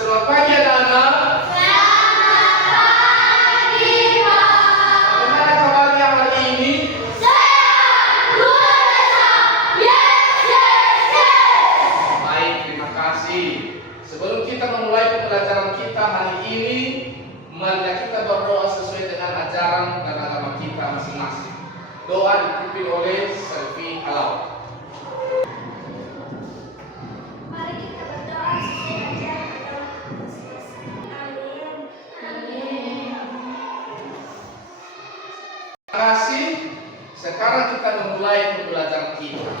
Selamat pagi anak-anak. Selamat pagi, Pak. Bagaimana kabarnya hari ini? Sehat, luar biasa. Yes. Baik, terima kasih. Sebelum kita memulai pembelajaran kita hari ini, mari kita berdoa sesuai dengan ajaran dan agama kita masing-masing. Doa dipimpin oleh Selvi Alau. Mari kita berdoa sesuai ajaran agama masing-masing. Amin. Terima kasih. Sekarang kita memulai pembelajaran kita.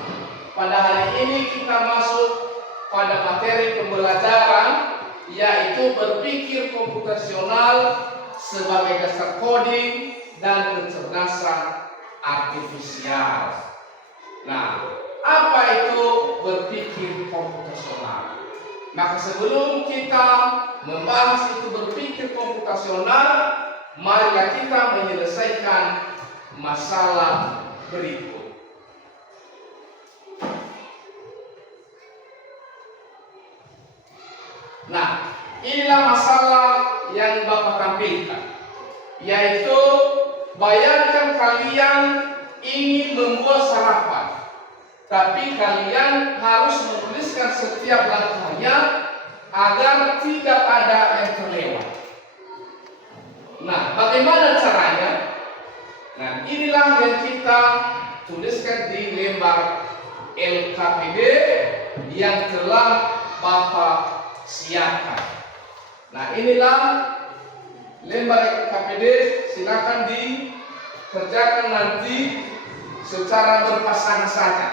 Pada hari ini kita masuk pada materi pembelajaran, yaitu berpikir komputasional sebagai dasar coding dan kecerdasan artifisial. Nah, apa itu berpikir komputasional? Maka sebelum kita membahas itu berpikir komputasional, marilah kita menyelesaikan masalah berikut. Nah, inilah masalah yang Bapak tampilkan, yaitu bayangkan kalian ingin membuat sarapan, tapi kalian harus menuliskan setiap langkahnya agar tidak ada yang terlewat. Nah, bagaimana caranya? Nah, inilah yang kita tuliskan di lembar LKPD yang telah Bapak siapkan. Nah, inilah lembar LKPD, silakan dikerjakan nanti secara berpasangan saja.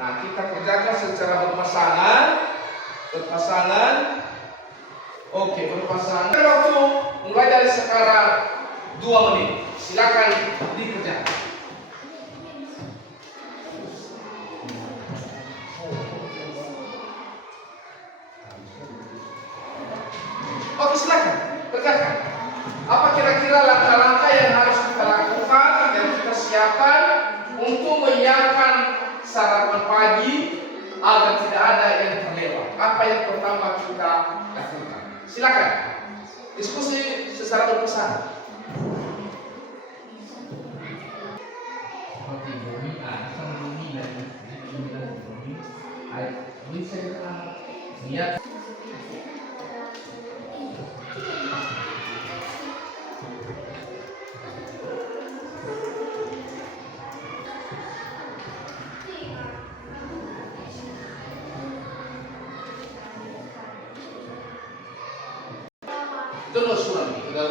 Nah, kita kerjakan secara berpasangan. Oke, berpasangan. Waktu mulai dari sekarang 2 menit. Silakan dikerjakan. Oke, silakan kerjakan. Apa kira-kira langkah-langkah yang harus kita lakukan, yang kita siapkan untuk menyiapkan sarapan pagi agar tidak ada yang terlewat? Apa yang pertama kita lakukan? Silakan diskusi secara berpasangan. Itu lo suram gitu.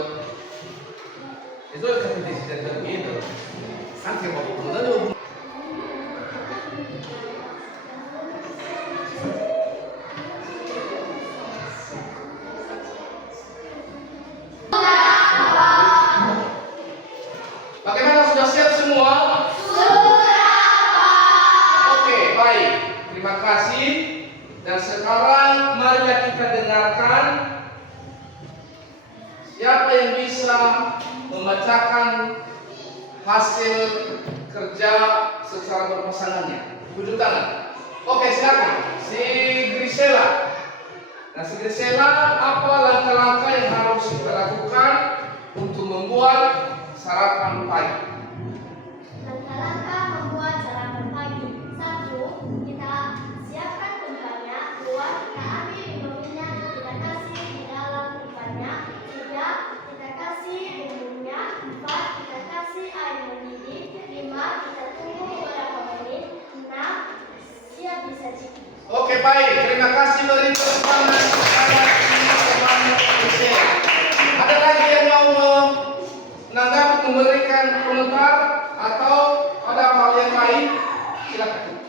Itu kan tidak begitu. Sampai mau pulang. Bagaimana, sudah siap semua? Oke, baik. Terima kasih. Dan sekarang marilah kita dengarkan siapa yang bisa membacakan hasil kerja secara berpasangannya. Tunjuk tangan. Oke, silakan. Si Grisela. Nah, si Grisela, apa langkah-langkah yang harus kita lakukan untuk membuat sarapan pagi? Langkah-langkah membuat sarapan pagi. 1. Kita siapkan tempatnya. 2. Kita ambil minumnya. Kita kasih di dalam tempatnya. 3. Kita kasih bumbunya. 4. Kita kasih air mendidih. 5. Kita tunggu beberapa menit. 6. Siap disajikan. Oke, baik. Terima kasih, beri tepuk tangan kepada teman Grisela. Ada lagi yang mau menanggapi, memberikan komentar atau ada hal yang lain? Silakan.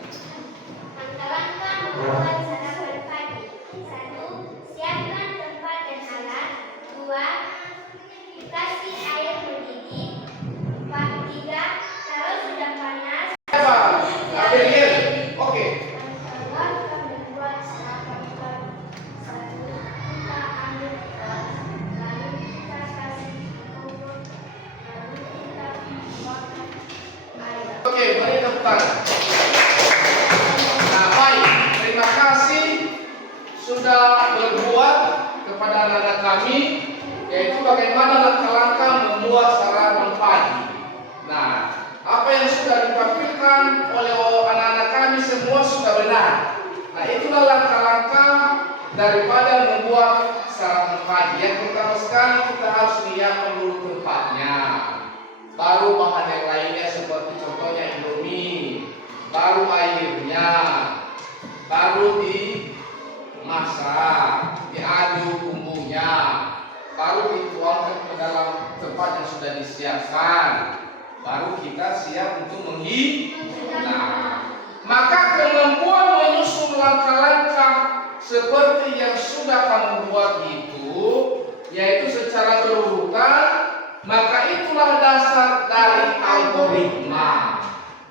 Langkah-langkah membuat sarapan pagi. 1. Siapkan tempat dan alat. 2. Kasih air mendidih. 3. Kalau sudah panas. Siapa? Ariel. Oke. Langkah-langkah membuat sarapan pagi. 1. Kita ambil beras. Lalu kita kasih bubur. Lalu kita buatkan air. Oke, beri tepuk tangan. bagaimana langkah-langkah membuat sarapan pagi. Nah, apa yang sudah ditampilkan oleh anak-anak kami semua sudah benar. Nah, itulah langkah-langkah daripada membuat sarapan pagi. Yang pertama sekali kita harus menyiapkan dulu tempatnya. Baru bahan yang lainnya seperti contohnya Indomie, baru airnya, baru dimasak, diaduk bumbunya, baru dituangkan ke dalam tempat yang sudah disiapkan, baru kita siap untuk Nah, maka kemampuan menyusun langkah-langkah seperti yang sudah kamu buat itu, yaitu secara berurutan, maka itulah dasar dari algoritma.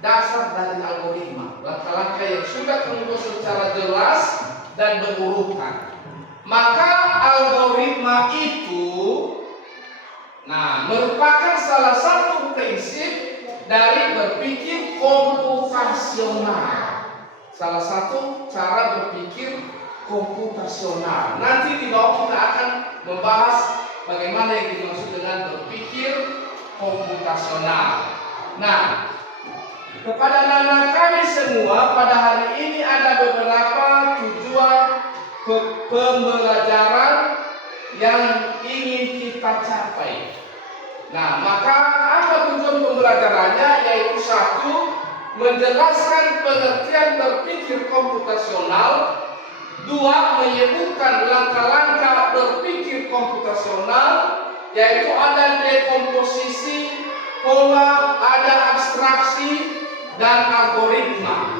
Dasar dari algoritma, langkah-langkah yang sudah kamu buat secara jelas dan berurutan. Maka algoritma itu merupakan salah satu prinsip dari berpikir komputasional. Salah satu cara berpikir komputasional. Nanti di bawah kita akan membahas bagaimana yang dimaksud dengan berpikir komputasional. Nah, kepada anak-anak kami semua pada hari ini ada beberapa tujuan pembelajaran yang ingin kita capai. Nah, maka apa tujuan pembelajarannya? Yaitu satu, menjelaskan pengertian berpikir komputasional. Dua, menyebutkan langkah-langkah berpikir komputasional, yaitu ada dekomposisi, pola, ada abstraksi, dan algoritma.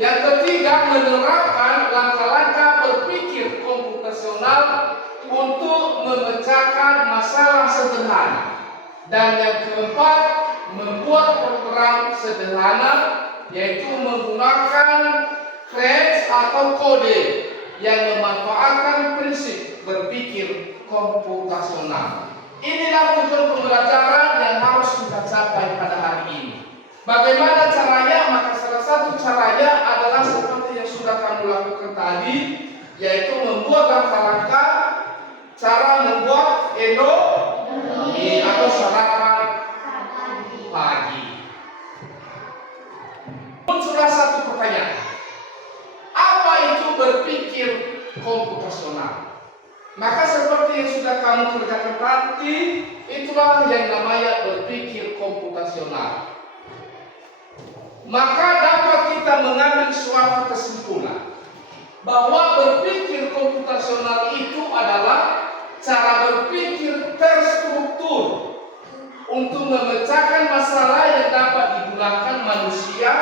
Yang ketiga, menerapkan langkah-langkah berpikir komputasional untuk memecahkan masalah sederhana. Dan yang keempat, membuat program sederhana, yaitu menggunakan crash atau kode yang memanfaatkan prinsip berpikir komputasional. Inilah tujuan pembelajaran yang harus kita capai pada hari ini. Bagaimana caranya? Maka salah satu caranya adalah seperti yang sudah kamu lakukan tadi, yaitu membuat langkah-langkah cara membuat Indomie atau sarapan pagi. Muncullah satu pertanyaan. Apa itu berpikir komputasional? Maka seperti yang sudah kamu kerjakan tadi, itulah yang namanya berpikir komputasional. Maka dapat kita mengambil suatu kesimpulan bahwa berpikir komputasional itu adalah cara berpikir terstruktur untuk memecahkan masalah yang dapat digunakan manusia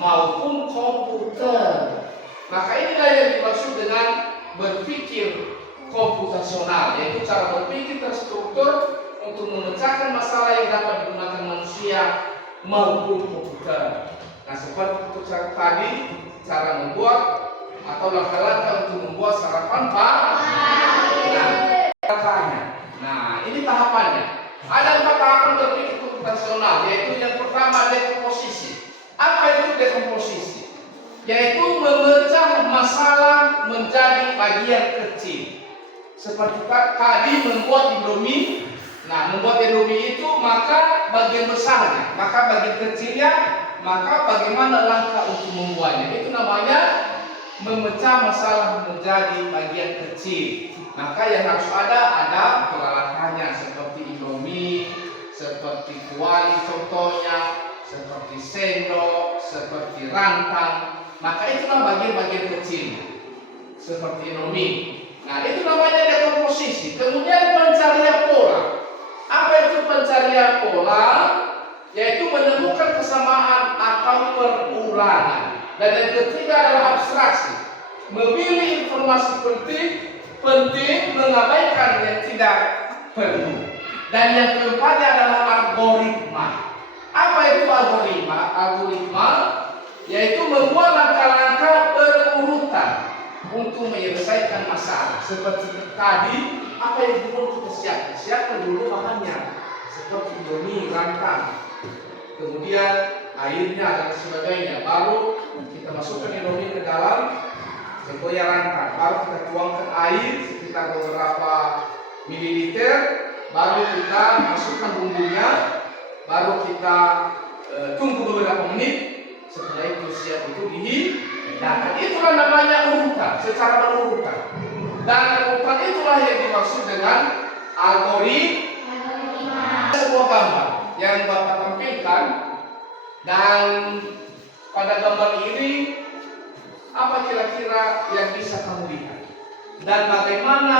maupun komputer. Maka inilah yang dimaksud dengan berpikir komputasional, yaitu cara berpikir terstruktur untuk memecahkan masalah yang dapat digunakan manusia maupun komputer. Nah, seperti itu tadi cara membuat atau langkah-langkah untuk membuat sarapan pagi. Nah, ini tahapannya. Ada 4 tahapan berpikir komputasional, yaitu yang pertama dekomposisi. Apa itu dekomposisi? Yaitu memecah masalah menjadi bagian kecil. Seperti tadi membuat Indomie. Nah, membuat Indomie itu maka bagian besarnya, maka bagian kecilnya, maka bagaimana langkah untuk membuatnya. Itu namanya memecah masalah menjadi bagian kecil. Maka yang harus ada peralatannya seperti Indomie, seperti kuali contohnya, seperti sendok, seperti rantang. Maka itulah bagian-bagian kecil seperti Indomie. Nah, itu namanya dekomposisi. Kemudian pencarian pola. Apa itu pencarian pola? Yaitu menemukan kesamaan atau perulangan. Dan yang ketiga adalah abstraksi. Memilih informasi penting, mengabaikan yang tidak perlu. Dan yang keempatnya adalah algoritma. Apa itu algoritma? Algoritma yaitu membuat langkah-langkah berurutan untuk menyelesaikan masalah. Seperti tadi, apa yang dulu kita siapkan? Siapkan dulu bahannya, seperti Indomie, rantang, kemudian airnya dan sebagainya. Baru kita masukkan Indomie ke dalam sekoya rantang. Baru kita tuangkan air sekitar beberapa mililiter. baru kita masukkan bumbunya, baru kita tunggu beberapa menit. Setelah itu siap untuk dihidangkan. Itulah namanya urutan, secara berurutan. Dan urutan itulah yang dimaksud dengan algoritma. Sebuah gambar yang Bapak tampilkan, dan pada gambar ini apa kira-kira yang bisa kamu lihat? Dan bagaimana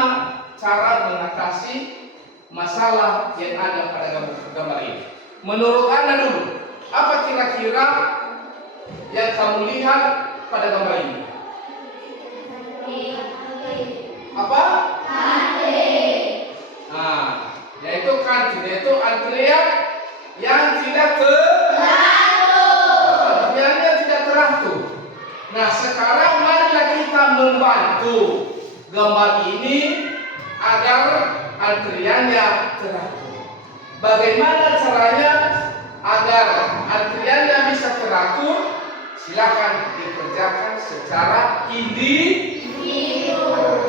cara mengatasi masalah yang ada pada gambar ini? Menurut Anda dulu, apa kira-kira yang kamu lihat pada gambar ini? Apa? Nah, yaitu kantin, yaitu antrian yang tidak teratur. Nah, sekarang marilah kita membantu gambar ini agar antriannya teratur. Bagaimana caranya agar antriannya bisa teratur? Silakan dikerjakan secara individu.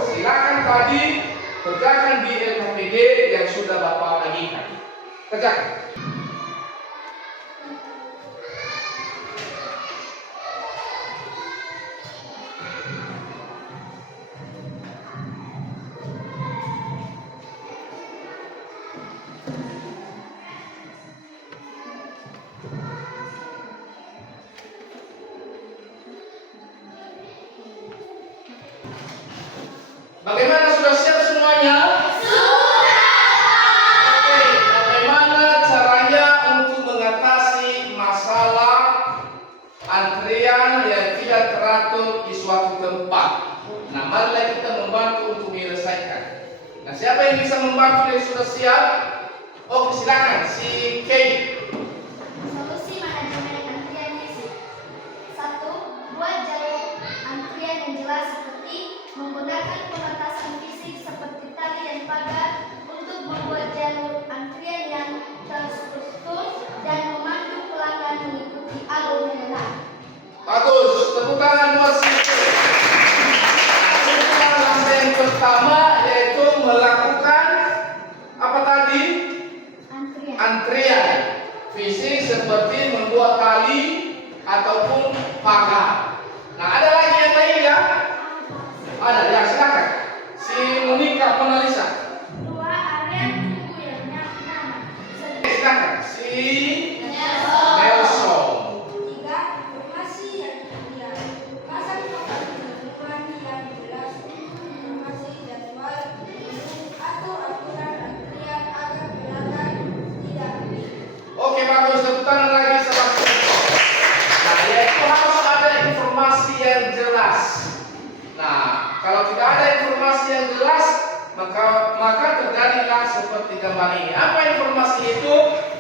Silakan tadi kerjakan di LKPD yang sudah Bapak bagikan. Kerjakan. Bagaimana, sudah siap semuanya? Oke, bagaimana caranya untuk mengatasi masalah antrian yang tidak teratur di suatu tempat? Nah, marilah kita membantu untuk menyelesaikan. Nah, siapa yang bisa membantu yang sudah siap? Oh, silakan si Kay. Solusi manajemen antrian fisik. 1. Buat jalur antrian yang jelas seperti menggunakan pembatasan fisik seperti tali dan pagar untuk membuat jalur antrian yang terstruktur dan memandu pelanggan mengikuti alur yang benar. Bagus, tepuk tangan buat si Kay. Langkah yang pertama yaitu melakukan apa tadi? Antrian fisik seperti membuat tali ataupun pagar. Nah, ada lagi yang lain ya? Ada ya, silakan. Si Monica Monalisa. 2. Area tunggu yang nyaman. Silakan. Si Nelson. 3. Informasi yang tersedia. Pasang papan pengumuman yang jelas untuk informasi jadwal atau aturan antrian agar pelanggan tidak bingung. Oke, bagus. Tepuk tangan lagi sama Nelson. Nah, yaitu harus ada informasi yang jelas. Nah, kalau tidak ada informasi yang jelas, maka terjadilah seperti gambar ini. Apa informasi itu?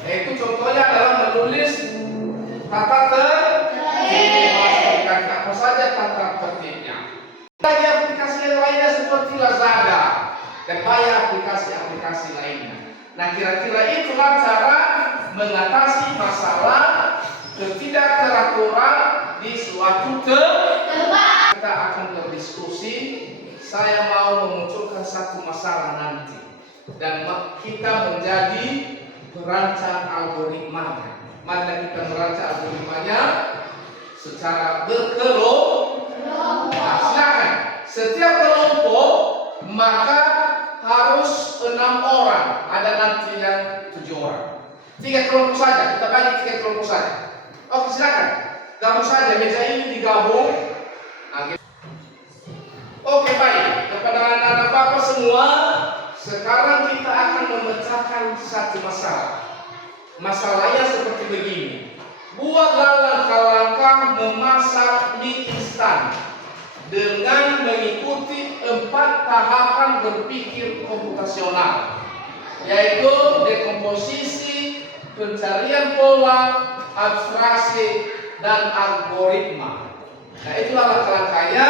Yaitu contohnya adalah menulis tata tertib. Apa saja tata tertibnya. Lagi aplikasi yang lainnya seperti Lazada dan banyak aplikasi-aplikasi lainnya. Nah, kira-kira itulah cara mengatasi masalah ketidakteraturan di suatu tempat. Kita akan berdiskusi. Saya mau memunculkan satu masalah nanti, dan kita menjadi perancang algoritmanya. Mari kita merancang algoritmanya secara berkelompok. Nah, silakan. Setiap kelompok maka harus 6 orang. Ada nanti yang 7 orang. 3 kelompok saja. Kita bagi 3 kelompok saja. Oke, silakan. Gabung saja, meja ini digabung. Oke, baik. Kepada anak-anak Bapak semua, sekarang kita akan memecahkan satu masalah. Masalahnya seperti begini. Buatlah langkah-langkah memasak mie instan dengan mengikuti 4 tahapan berpikir komputasional, yaitu dekomposisi, pencarian pola, abstraksi, dan algoritma. Nah, itulah langkah-langkahnya.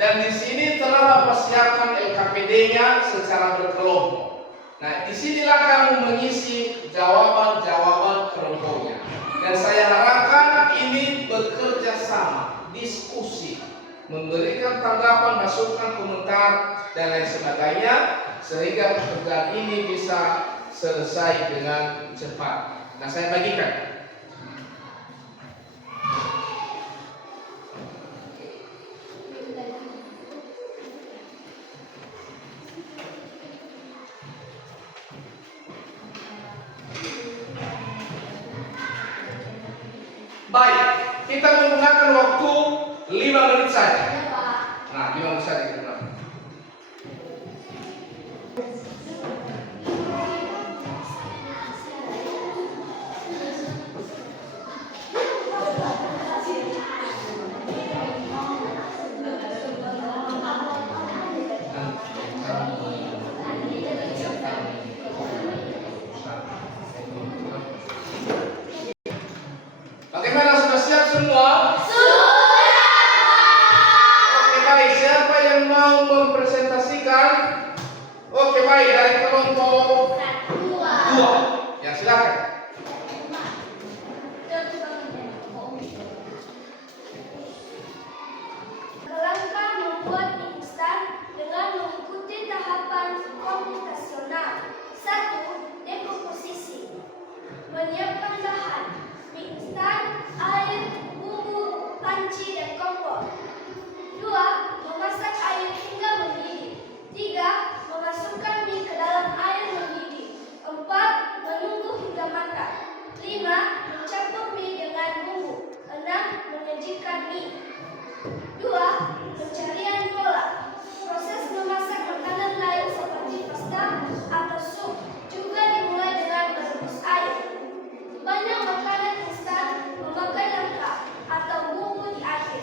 Dan di sini telah Bapak siapkan LKPD-nya secara berkelompok. Nah, disinilah kamu mengisi jawaban-jawaban kelompoknya. Dan saya harapkan ini bekerja sama, diskusi, memberikan tanggapan, masukan, komentar, dan lain sebagainya, sehingga pekerjaan ini bisa selesai dengan cepat. Nah, saya bagikan. Baik, kita menggunakan waktu 5 menit saja. Nah, 5 menit saja kita gunakan. Bagaimana, sudah siap semua? Oke, baik. Siapa yang mau mempresentasikan? Oke, baik. Dari kelompok 2. Ya, silakan. Langkah membuat mie instan dengan mengikuti tahapan komputasional. 1. Dekomposisi. Menyiapkan bahan: mie instan, air, bumbu, panci, dan kompor. 2. Memasak air hingga mendidih. 3. Memasukkan mie ke dalam air mendidih. 4. Menunggu hingga matang. 5. Mencampur mie dengan bumbu. 6. Menyajikan mie. 2. Pencarian pola. Proses memasak makanan lain seperti pasta atau sup juga dimulai dengan merebus air. Banyak makanan instan memakai langkah atau bumbu di akhir.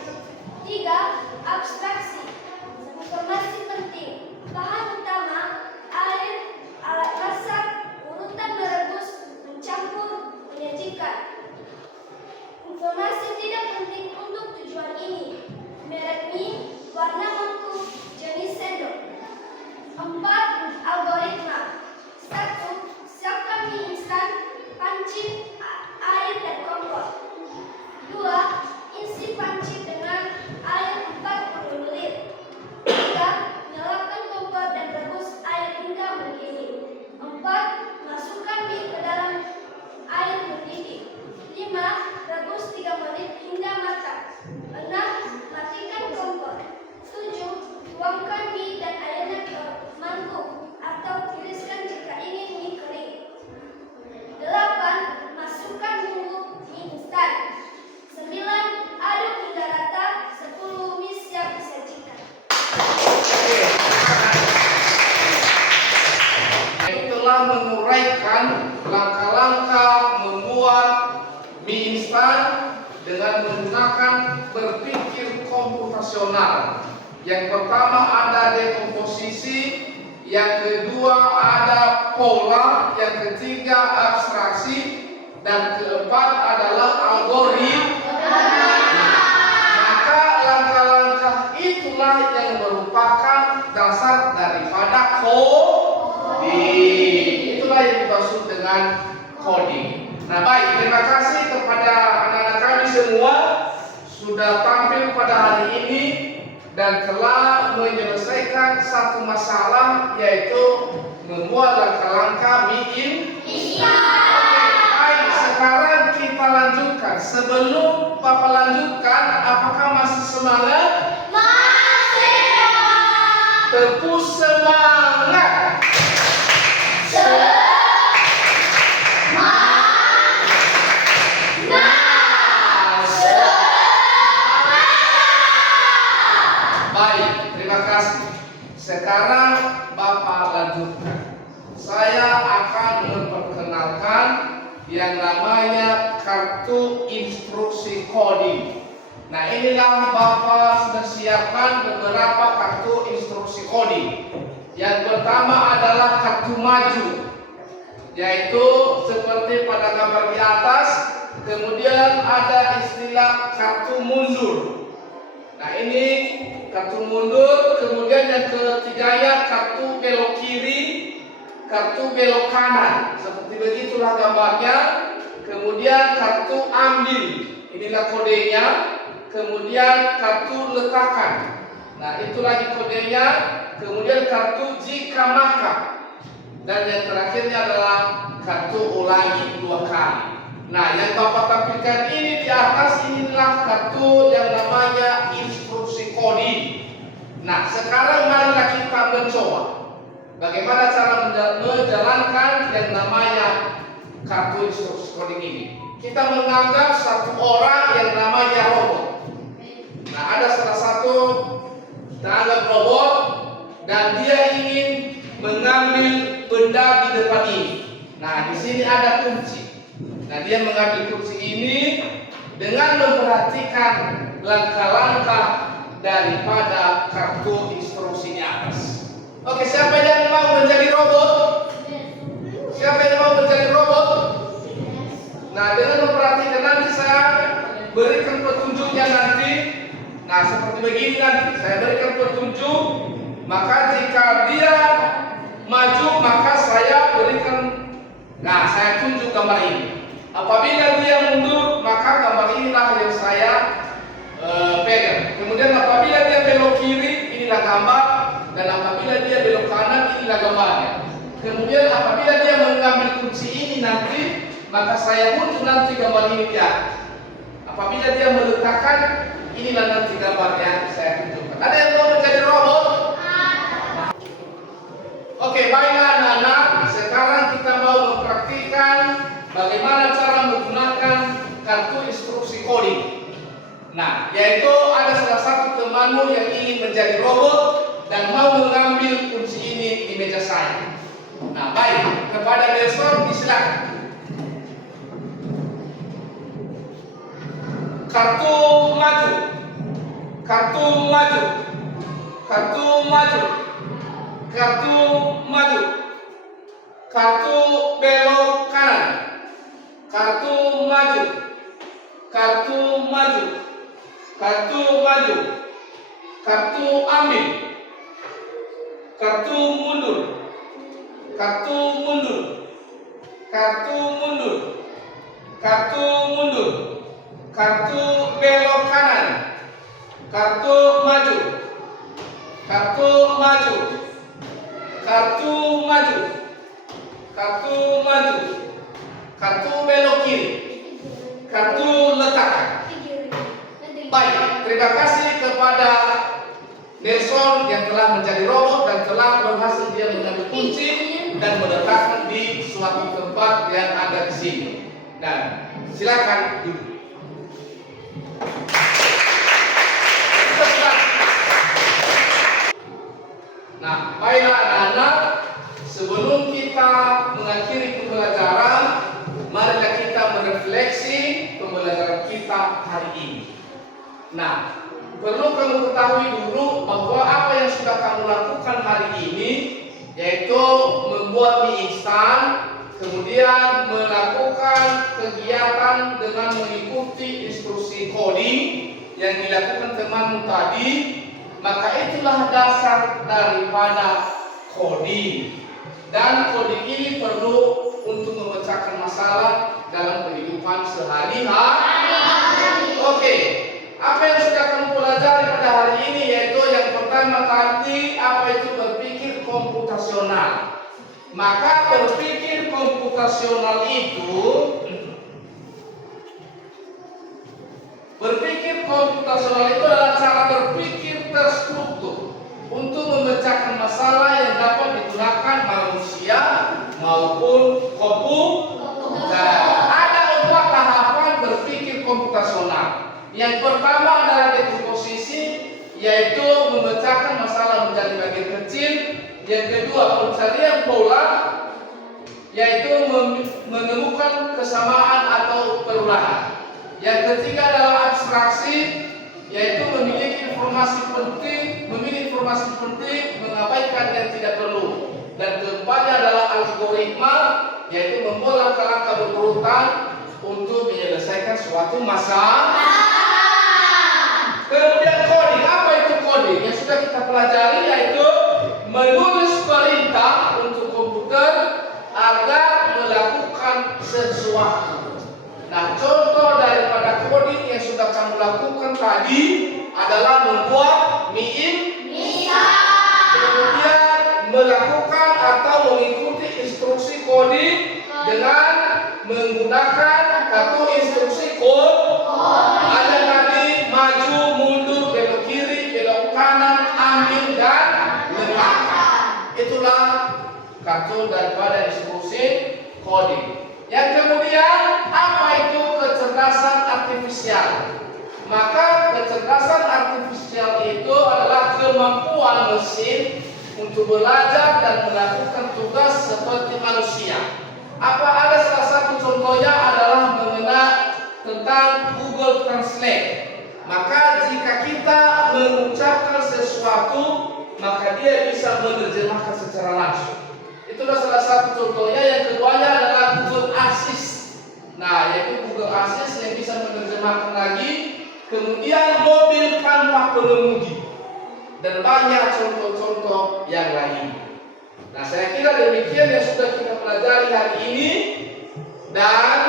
3. Abstraksi. Informasi penting. Bahan utama, air, alat masak, urutan merebus, mencampur, menyajikan. Informasi tidak penting untuk tujuan ini: merek mie, warna mangkuk, jenis sendok. 4. Algoritma. 1. Siapkan mie instan, panci, air, dan kompor. 2. Isi panci dengan air 40 ml. 3. Nyalakan kompor dan rebus air hingga mendidih. 4. Masukkan mie ke dalam air mendidih. 5. Rebus 3 menit hingga matang. 6. Matikan kompor. 7. Tuangkan mie dan airnya ke mangkuk atau tiriskan jika ingin mie kering. 8. Masukkan bumbu mie instan. 9. Aduk hingga rata. 10. Mie siap disajikan. Telah menguraikan langkah-langkah membuat mie instan dengan menggunakan berpikir komputasional. Yang pertama ada dekomposisi, yang kedua ada pola, yang ketiga abstraksi, dan keempat adalah algoritma. Maka langkah-langkah itulah yang merupakan dasar daripada coding. Itulah yang dimaksud dengan coding. Nah, baik, terima kasih kepada anak-anak kami semua sudah tampil pada hari ini dan telah menyelesaikan satu masalah, yaitu membuat langkah-langkah mie instan. Oke, baik, sekarang kita lanjutkan. Sebelum Bapak lanjutkan, apakah masih semangat? Masih. Tepuk semangat. Baik, terima kasih. Sekarang Bapak lanjutkan. Saya akan memperkenalkan yang namanya kartu instruksi coding. Nah, inilah Bapak sudah siapkan beberapa kartu instruksi coding. Yang pertama adalah kartu maju, yaitu seperti pada gambar di atas. Kemudian ada istilah kartu mundur. Nah, ini kartu mundur. Kemudian yang ketiganya kartu belok kiri, kartu belok kanan. Seperti begitulah gambarnya. Kemudian kartu ambil, inilah kodenya. Kemudian kartu letakan. Nah, itu lagi kodenya. Kemudian kartu jika maka. dan yang terakhirnya adalah kartu ulangi 2 kali. Nah, yang Bapak tampilkan ini di atas inilah kartu yang namanya instruksi coding. Nah, sekarang marilah kita mencoba bagaimana cara menjalankan yang namanya kartu instruksi coding ini. Kita menganggap satu orang yang namanya robot. Nah, ada salah satu kita anggap robot dan dia ingin mengambil benda di depan ini. Nah, di sini ada kunci. Nah, dia mengambil kunci ini dengan memperhatikan langkah-langkah daripada kartu instruksi di atas. Oke, siapa yang mau menjadi robot? Siapa yang mau menjadi robot? Nah, dengan memperhatikan nanti saya berikan petunjuknya nanti. Nah, seperti begini nanti saya berikan petunjuk. Maka jika dia maju, maka saya berikan. Nah, saya tunjuk gambar ini. Apabila dia mundur, maka gambar inilah yang saya pegang. Kemudian apabila dia belok kiri, inilah gambar. Dan apabila dia belok kanan, inilah gambarnya. Kemudian apabila dia mengambil kunci ini nanti, maka saya muncul nanti gambar ini dia. Apabila dia meletakkan, inilah nanti gambar yang saya tunjukkan. Ada yang mau menjadi robot? Oke, baiklah anak-anak. Sekarang kita mau mempraktikkan bagaimana cara menggunakan kartu instruksi coding. Nah, yaitu ada salah satu temanmu yang ingin menjadi robot dan mau mengambil kunci ini di meja saya. Nah, baik, kepada Nelson disilakan. Kartu maju. Kartu maju. Kartu maju. Kartu maju. Kartu belok kanan. Kartu maju. Kartu maju. Kartu maju. Kartu ambil. Kartu mundur. Kartu mundur. Kartu mundur. Kartu mundur. Kartu belok kanan. Kartu maju. Kartu maju. Kartu maju. Kartu maju. Kartu belok kiri. Kartu letakkan. Baik, terima kasih kepada Nelson yang telah menjadi robot dan telah berhasil dia mengambil kunci dan meletakkan di suatu tempat yang ada di sini. Dan silakan duduk. Nah, baiklah anak-anak, sebelum kita mengakhiri pembelajaran, marilah kita merefleksi pembelajaran kita hari ini. Nah, perlu kamu ketahui dulu bahwa apa yang sudah kamu lakukan hari ini, yaitu membuat mie instan, kemudian melakukan kegiatan dengan mengikuti instruksi coding yang dilakukan temanmu tadi, maka itulah dasar daripada coding. Dan coding ini perlu untuk memecahkan masalah dalam kehidupan sehari-hari. Oke, apa yang sudah kamu pelajari pada hari ini, yaitu yang pertama tadi, apa itu berpikir komputasional. Maka berpikir komputasional itu adalah cara berpikir terstruktur untuk memecahkan masalah yang dapat digunakan manusia maupun komputer. Ada 4 tahapan berpikir komputasional. Yang pertama adalah dekomposisi, yaitu memecahkan masalah menjadi bagian kecil. Yang kedua, pencarian pola, yaitu menemukan kesamaan atau perubahan. Yang ketiga adalah abstraksi, yaitu memiliki informasi penting, mengabaikan yang tidak perlu. Dan keempatnya adalah algoritma, yaitu membuat langkah-langkah berurutan untuk menyelesaikan suatu masalah. Kemudian coding, apa itu coding? Yang sudah kita pelajari yaitu menulis perintah untuk komputer agar melakukan sesuatu. Nah, contoh daripada coding yang sudah kamu lakukan tadi adalah membuat mie instan, kemudian melakukan atau mengikuti instruksi coding dengan menggunakan atau instruksi code. Ada tadi maju, mundur, belok kiri, belok kanan, ambil dan letakkan. Itulah kartu daripada instruksi coding. Yang kemudian, apa itu kecerdasan artifisial? Maka kecerdasan artifisial itu adalah kemampuan mesin untuk belajar dan melakukan tugas seperti manusia. Apa ada salah satu contohnya adalah mengenai tentang Google Translate. Maka jika kita mengucapkan sesuatu, maka dia bisa menerjemahkan secara langsung. Itulah salah satu contohnya. Yang keduanya adalah Google Assist. Nah, yaitu Google Assist yang bisa menerjemahkan lagi. Kemudian mobil tanpa pengemudi. Dan banyak contoh-contoh yang lain. Nah, saya kira demikian yang sudah kita pelajari hari ini. Dan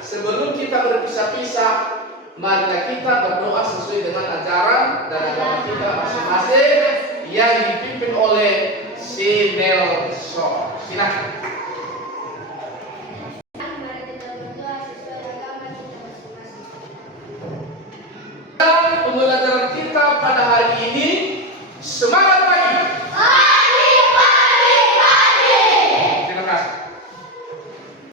sebelum kita berpisah-pisah, mari kita berdoa sesuai dengan ajaran dan agama kita masing-masing yang dipimpin oleh si Nelson. Silakan. Mari kita berdoa sesuai agama kita masing-masing. Dan pembelajaran kita pada hari ini, semangat